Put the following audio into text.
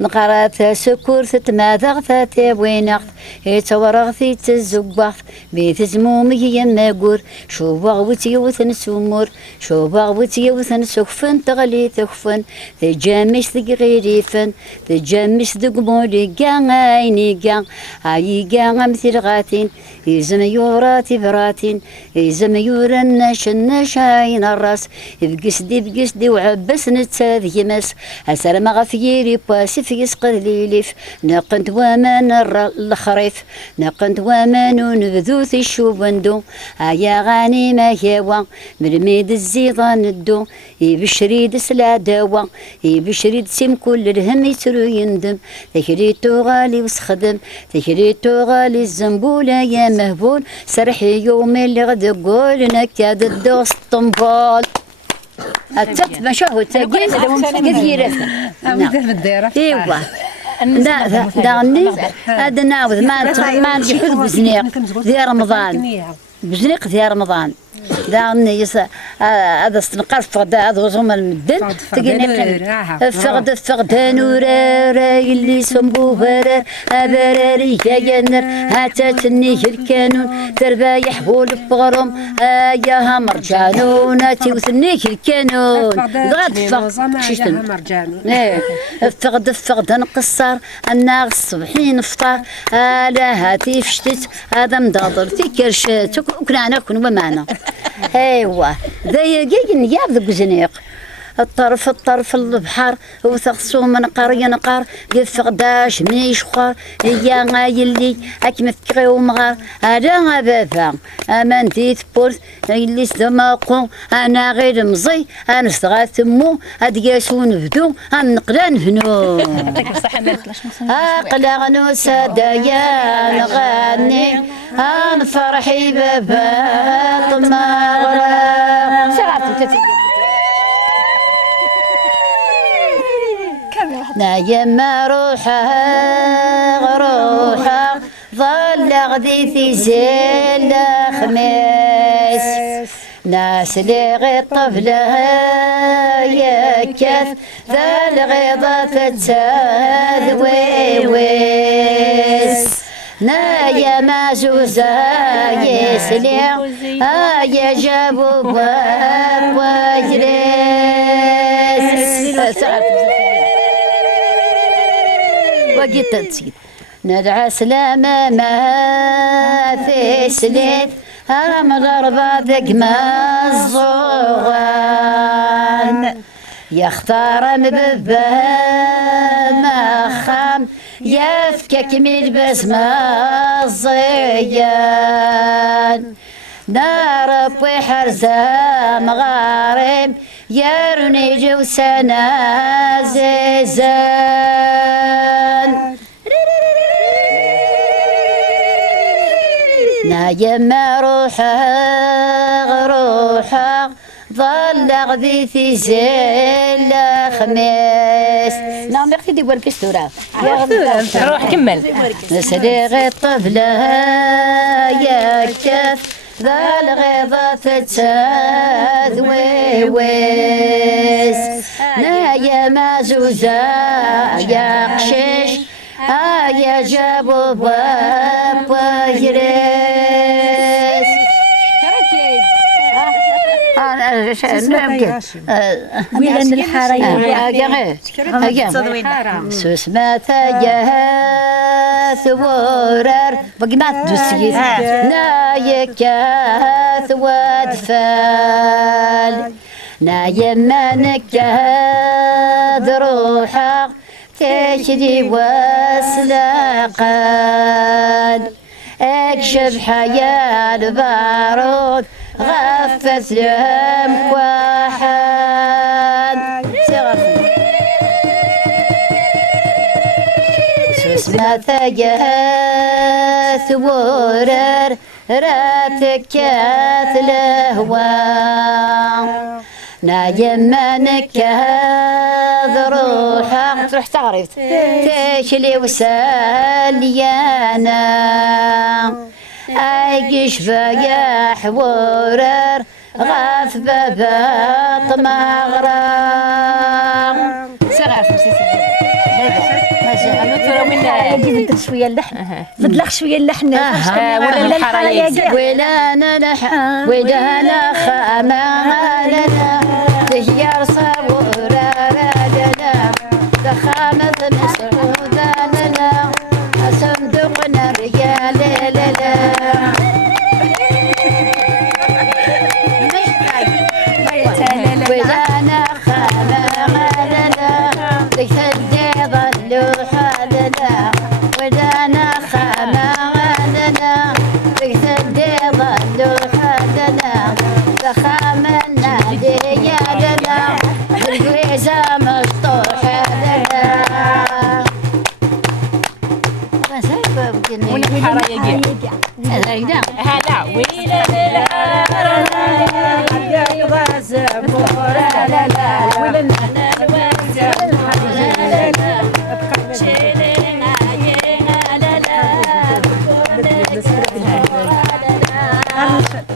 نقرات سكور تتماذغ تتابوينغ يتورغ في تزوغ بيت زمومي يما قور شوبغ وتيوثن سمور شوبغ وتيوثن سخفن تغلي تخفن تجامش ذق غيريفن تجامش ذق مولي قان عيني قان عي قان مثل غاتين يزم يوراتي فراتين يزم يورا الناش عين الراس بقسدي وعبس نتساذ يمس السلام غفيري باسي في يسقط ليليف نقنت ومان الخريف نقنت ومان ونبذوث الشوبندو يا غاني ما هوا مرميد الزيضان الدو يبشريد سلا دوا يبشريد سيم كل الهم يترو يندم تكريتو غالي وسخدم تكريتو غالي الزنبولة يا مهبول سرحي يوم اللي غدا قول نكاد الدوس طنبال التت ما شهو تاقين كثيرة ايوه داغني هذا ناوذ ما نجحوذ بزنيق ذي رمضان بزنيق ذي رمضان داغني هذا استنقر فقد هذا غزوم المدن تقيني فقدان ورارا اللي سمبو برار براري ينر هاتتني الكانون تربايح بول بغرم ياها مرجانون تيوثني الكانون غاد فقد نقصر الناغ الصبحين فطار لا هاتي فشتت هذا مضاضر تكرشات وكنا كون بمعنى ايوا ذا يجي نياب ذا بزنيق الطرف البحر وثقسو من قرية نقار قف قداش ميش خار هي غايلي اكمل فكري ومغار هذا بابا امان ديت بورت اللي سدماقو انا غير مزي انا استغاث ثمو ادقاسو نبدو نقلا نهنو قلا سادايا نغني نفرحي بابا طماغرا نايما روحها ظل غدي في زل خميس ناس لغي طفلة يكث ذا الغيضة تتساذ ويويس نايا ما زوزا يسلع يا جابو باب وجريس وقيت تنسيت ندعى سلامة ما في سليت هرم غربة ذق ما الصغان يختار مببا ما خام يفكك ملبس ما الزيان نار بحرزة مغارب يرني جوسنا زيزان نايما روحها ظل غذي في زل خميس نعم يا دي والكستورة روح كمل نسرق الطفلة يا كف ذا الغيظة تتساذ ويويس نايا مازوزة يا قشيش يا جابو باب وجريس ويلن الحارة سوس ما ثجاث ورر بقي ما تدوسي نايكاث وادفال نايما نكاد روحك تشري واسلاقال اكشف حياة البارود غفت لهم كواحد سوسما ثجاث ورر راتكات لهوان نايما نكاد روحك تروح تعرف تشلي وساليانا ايقش فيا حورر غاف بابا طماغرا سغاف يجي شويه اللحن بدلخ شويه اللحن ولا الحرايق ولا نلحن ولا نخامة لنا تهيار صبورة لنا دخامة مسعودة لنا صندوقنا رجال لنا ولا نخامة لنا تهدي ظلوحة لنا ولا نخامة لنا تهدي ظلوحة لنا دخامة نادية لنا بالقويزة مطوحة لنا هذا ويلا